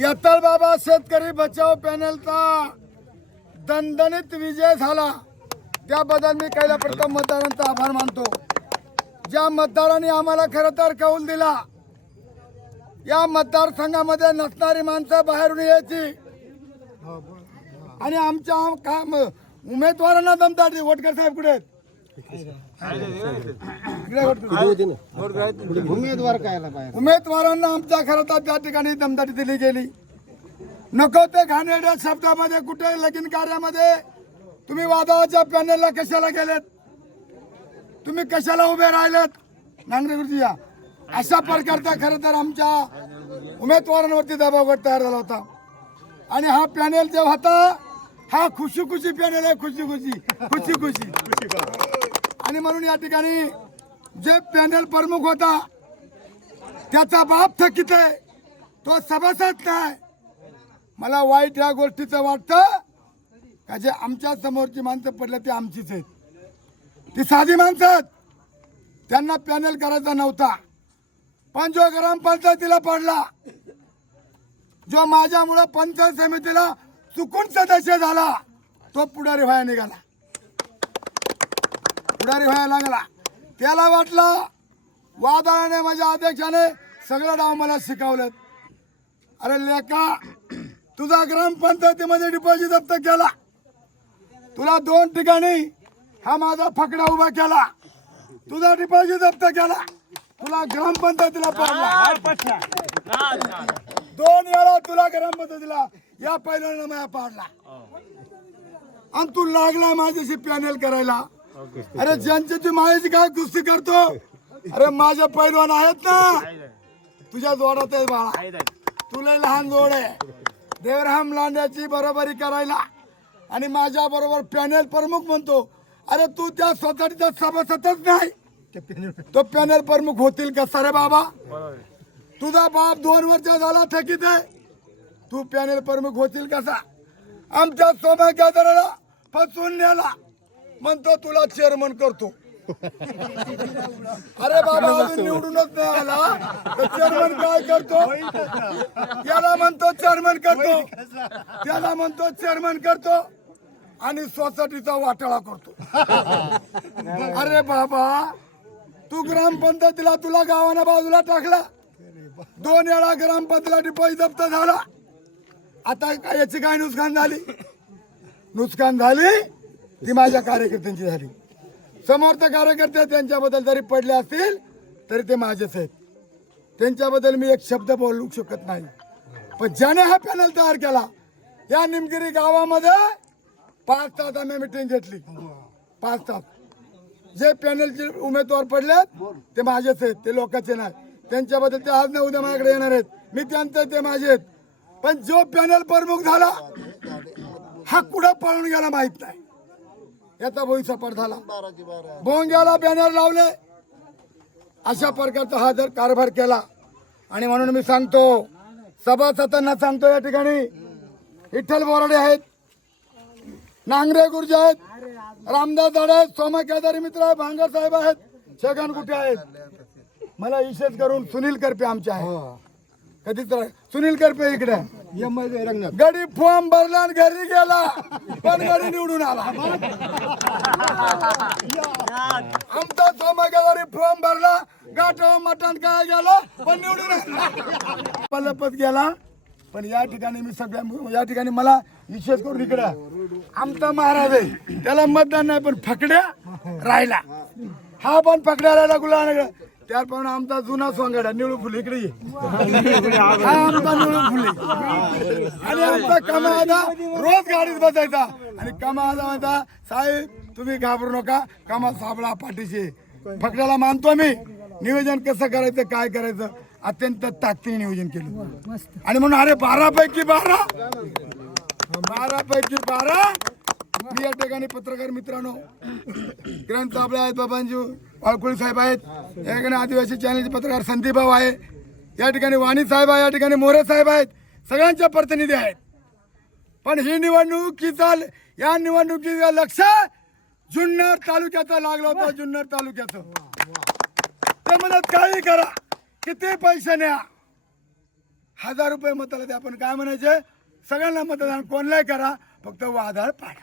यत्तल बाबा शेतकरी बचाव पॅनलचा दणदणीत विजय झाला. त्याबद्दल मी पहिल्या प्रथम मतदारांचा आभार मानतो. ज्या मतदारांनी आम्हाला खरं तर कौल दिला या मतदारसंघामध्ये नसणारी माणसं बाहेरून यायची. आणि आमच्या काम उमेदवारांना दमदाटी वटकर साहेब कुठे आहेत? उमेदवार उमेदवारांना आमच्या खरं तर त्या ठिकाणी दमदाटी दिली गेली. नको ते घाणेरड्या शब्दामध्ये कुठे लगीन कार्यामध्ये? तुम्ही वादळाच्या पॅनेलला कशाला गेलेत? तुम्ही कशाला उभे राहिलेत? नांगरे अशा प्रकारचा खरं तर आमच्या उमेदवारांवरती दबाव गट तयार झाला होता. आणि हा पॅनेल जे होता हा खुशी खुशी पॅनेल आहे खुशी खुशी खुशी खुशी. आणि म्हणून या ठिकाणी जे पॅनल प्रमुख होता त्याचा बाप थकीत आहे तो सभासद नाही. मला वाईट या गोष्टीचं वाटतं का जे आमच्या समोरची माणसं पडले ते आमचीच आहेत. ती साधी माणसं आहेत. त्यांना पॅनल करायचा नव्हता. पण जो ग्रामपंचायतीला पडला जो माझ्यामुळं पंचायत समितीला चुकून सदस्य झाला तो पुढारी व्हाया निघाला. पुढारी व्हायला लागला. त्याला वाटलं वादळाने माझ्या अध्यक्षाने सगळं डाव मला शिकवलं. अरे लेका तुझा ग्रामपंचायतीमध्ये डिपॉझिट जप्त केला. तुला दोन ठिकाणी हा माझा फकडा उभा केला. तुझा डिपॉझिट जप्त केला. तुला ग्रामपंचायतीला पाडला. दोन वेळा तुला ग्रामपंचायतीला या पहिल्यानं माझ्या पाडला. आणि तू लागला माझ्याशी पॅनल करायला. अरे ज्यांची तू माझ्याशी काय कुस्ती करतो? अरे माझे पैलवान आहेत ना. तुझ्या जोडात आहे बाळा. तुला लहान जोड आहे. देवराम लांड्याची बरोबरी करायला. आणि माझ्या बरोबर पॅनेल प्रमुख म्हणतो. अरे तू त्या सोसायटीचा सभासदच नाही. तो पॅनेल प्रमुख होतील कसा रे बाबा? तुझा बाप दोन वर्ष झाला थकीत आहे. तू पॅनेल प्रमुख होतील कसा? आमच्या सोमा गॅदरला फसून नेला. म्हणतो तुला चेअरमन करतो. अरे बाबा अजून निवडूनच नाही आला. तर चेअरमन काय करतो? याला म्हणतो चेअरमन करतो. त्याला म्हणतो चेअरमन करतो. आणि सोसायटीचा वाटाळा करतो. अरे बाबा तू ग्रामपंचायतीला तुला गावाना बाजूला टाकला. दोन वेळा ग्रामपंचायतीला डिपॉझिट जप्त झाला. आता काय याची काय नुकसान झाली? नुकसान झाली? ती माझ्या कार्यकर्त्यांची झाली. समर्थ कार्यकर्ते त्यांच्याबद्दल जरी पडले असतील तरी ते माझेच आहेत. त्यांच्याबद्दल मी एक शब्द बोलू शकत नाही. पण ज्याने हा पॅनल तयार केला या निमगिरी गावामध्ये पाच तास आम्ही मिटिंग घेतली. पाच तास. जे पॅनलचे उमेदवार पडलेत ते माझेच आहेत ते लोकांचे नाही. त्यांच्याबद्दल ते आज नाही उद्या माझ्याकडे येणार आहेत. मी त्यांचं ते माझे आहेत. पण जो पॅनल प्रमुख झाला हा कुठं पळून गेला माहीत नाही. याचा भोईसपाट झाला भोंग्याला बॅनर लावले. अशा प्रकारचा हा जर कारभार केला. आणि म्हणून मी सांगतो सभासदांना सांगतो या ठिकाणी विठ्ठल बोराडे आहेत नांगरे गुरुजी आहेत रामदास झाडे आहेत सोमा केदारी मित्र आहे भांगर साहेब आहेत छगन कुठे आहेत. मला विशेष करून सुनील करपे आमचे आहे कधीच रा- सुनील करपे इकडे. गडी फॉर्म भरला आणि घरी गेला. पण गडी निवडून आला. आमचा सोमा केदारी फॉर्म भरला. गाठव मटण काय गेलं पण निवडून पलपत गेला. पण या ठिकाणी मी सगळ्या या ठिकाणी मला विशेष करून इकडे आमचा महाराज आहे. त्याला मतदान नाही पण फकड्या राहिला. हा पण फकड्या राहिला गुलाब त्याप्रमाणे आमचा जुना सोंगाडा निळू फुल इकडे ये. हा आमचा निळू फुले आणि आमचा कमादा रोज गाडीत बसायचा. आणि कमादा म्हणता साहेब तुम्ही घाबरू नका. कमा साबळा पाठीशी फकड्याला मानतो मी नियोजन कसं करायचं काय करायचं? अत्यंत ताकदीने नियोजन केलं. आणि म्हणून अरे बारा पैकी बारा. बारा पैकी बारा. मी या ठिकाणी पत्रकार मित्रांनो ग्रंथ आपले आहेत बाबांजी वाळकुळी साहेब आहेत. या ठिकाणी आदिवासी चॅनलचे पत्रकार संदीप भाऊ आहे. या ठिकाणी वाणी साहेब आहे या ठिकाणी मोरे साहेब आहेत. सगळ्यांचे प्रतिनिधी आहेत. पण ही निवडणुकीचा या निवडणुकीचं लक्ष जुन्नर तालुक्याचं लागलं होतं जुन्नर तालुक्याचं. ते म्हणत काही करा किती पैसे न्या. हजार रुपये मताला ते आपण काय म्हणायचे? सगळ्यांना मतदान कोणलाही करा फक्त वादळ पाडा.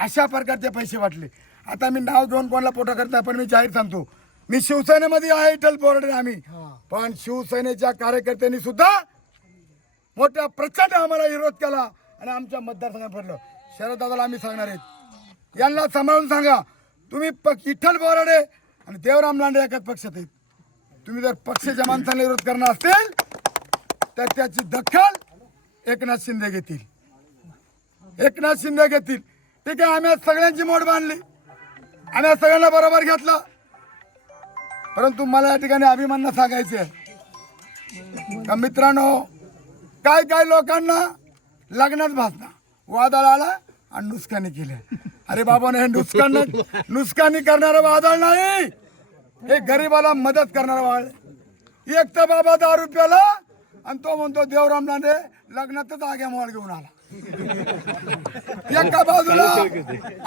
अशा प्रकारचे पैसे वाटले. आता मी नाव घेऊन कोणाला पोटा करता पण मी जाहीर सांगतो. मी शिवसेनेमध्ये आहे इटल बोर्डे आम्ही. पण शिवसेनेच्या कार्यकर्त्यांनी सुद्धा मोठ्या प्रचंड आम्हाला विरोध केला आणि आमच्या मतदारसंघात पडलं. शरददादाला आम्ही सांगणार आहेत. यांना सांभाळून सांगा. तुम्ही पक्ष विठ्ठल बोराडे आणि देवराम लांडे एकाच पक्षात आहेत. तुम्ही जर पक्षाच्या माणसाला विरोध करणार असतील तर त्याची दखल एकनाथ शिंदे घेतील. एकनाथ शिंदे घेतील. ठीक आहे आम्ही आज सगळ्यांची मोड बांधली आम्ही आज सगळ्यांना बरोबर घेतला. परंतु मला या ठिकाणी अभिमान सांगायचे आहे. का मित्रांनो काय काय लोकांना लग्नात भासना वादळ आला आणि नुसकानी केले. अरे बाबा हे नुसकान नुसकानी करणारं वादळ नाही. हे गरीबाला मदत करणारं वाळ एक तर बाबा दहा रुपयाला आणि तो म्हणतो देवराम लांडे लग्नातच आग्या मोहळ घेऊन आला. एका बाजूला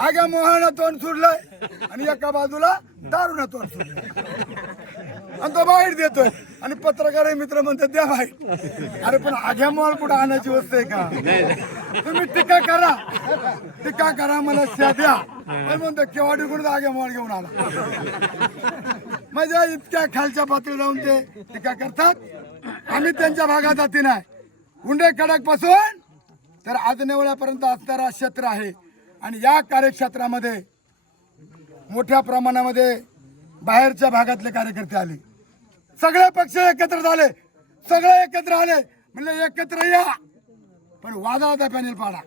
आग्या मोहळानं तोंड सुटलंय आणि एका बाजूला दारूनं तोंड सुटलंय. आणि तो बाहेर देतोय. आणि पत्रकार मित्र म्हणतात द्या बाहेर. अरे पण आघ्या मॉल कुठं आणायची वस्तू आहे का? तुम्ही टीका करा. टीका करा मला शा द्या. पण म्हणतो केव्हा कुठं आघ्या मॉल घेऊन आला? म्हणजे इतक्या खालच्या पातळी जाऊन ते टीका करतात. आम्ही त्यांच्या भागात जाती नाही. गुंडे कडकपासून तर आजनेवळ्यापर्यंत असणारा क्षेत्र आहे. आणि या कार्यक्षेत्रामध्ये मोठ्या प्रमाणामध्ये बाहेरच्या भागातले कार्यकर्ते आले. सगळे पक्ष एकत्र झाले. सगळे एकत्र आले. म्हणजे एकत्र या. पण वादळाचा पॅनेल पाडा.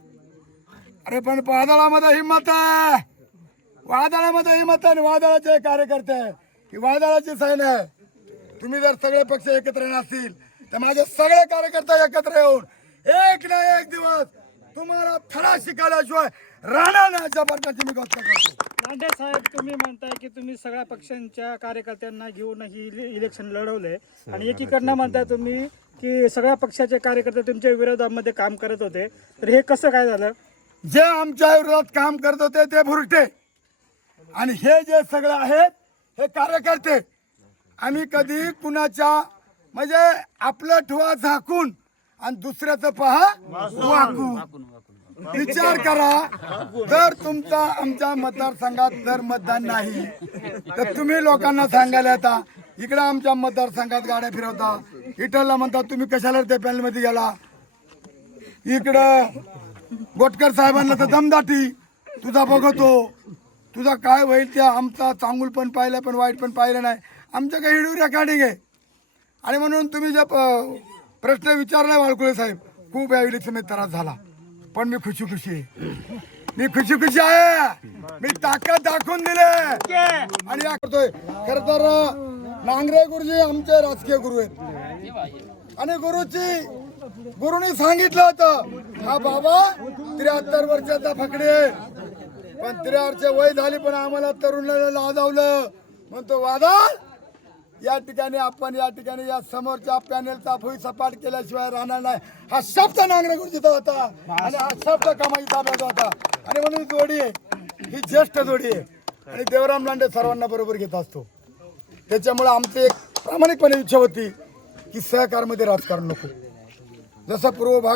अरे पण वादळामध्ये हिंमत आहे. वादळामध्ये हिंमत आहे आणि वादळाचे कार्यकर्ते की ही वादळाची सैन आहे. तुम्ही जर सगळे पक्ष एकत्र नसतील तर माझे सगळे कार्यकर्ते एकत्र येऊन एक ना एक दिवस तुम्हाला थडा शिकायल्याशिवाय राहणार नाही प्रकारची मी गोष्ट करतो. लांडे साहेब तुम्ही म्हणताय की तुम्ही सगळ्या पक्षांच्या कार्यकर्त्यांना घेऊन ही इले- इलेक्शन लढवले. आणि एकीकडनं म्हणताय तुम्ही की सगळ्या पक्षाचे कार्यकर्ते तुमच्या विरोधामध्ये काम करत होते. तर हे कसं काय झालं? जे आमच्या विरोधात काम करत होते ते भुरटे. आणि हे जे सगळे आहेत हे कार्यकर्ते. आम्ही कधी कुणाच्या म्हणजे आपलं ठुवा झाकून आणि दुसऱ्याचं पहा वाकू विचार करा जर तुमचा आमच्या मतदारसंघात जर मतदान नाही तर तुम्ही लोकांना सांगायला येता इकडे आमच्या मतदारसंघात गाड्या फिरवता इटरला म्हणता तुम्ही कशाला त्या पॅनलमध्ये गेला? इकडं गोटकर साहेबांना तर दमदाटी तुझा बघतो तुझा काय होईल त्या आमचा चांगूल पण पाहिलं पण वाईट पण पाहिलं नाही. आमच्या काही हिडू रेकॉर्डिंग आहे. आणि म्हणून तुम्ही ज्या प्रश्न विचारलाय वाळकुळे साहेब. खूप या इलेक्शनमध्ये त्रास झाला. पण मी खुशी खुशी आहे. मी खुशी खुशी आहे. मी ताकद दाखवून दिले आणि या करतोय. खर तर नांगरे गुरुजी आमचे राजकीय गुरु आहेत. आणि गुरुची गुरुनी सांगितलं होतं हा बाबा त्र्याहत्तर वर्षाचा फकडे पण त्र्याहत्तर वय झाली पण आम्हाला तरुणाला लाजावलं. म्हणतो वादा या ठिकाणी आपण या ठिकाणी या समोरच्या पॅनेलचा भुई सपाट केल्याशिवाय राहणार नाही. हा शब्द नांगरे गुरुजीचा होता. आणि हा शब्द कमाई ताब्याचा होता. आणि म्हणून ही जोडी आहे. ही ज्येष्ठ जोडी आहे. आणि देवराम लांडे सर्वांना बरोबर घेत असतो. त्याच्यामुळे आमची एक प्रामाणिकपणे इच्छा होती की सहकारमध्ये राजकारण नको. जसं पूर्व भाग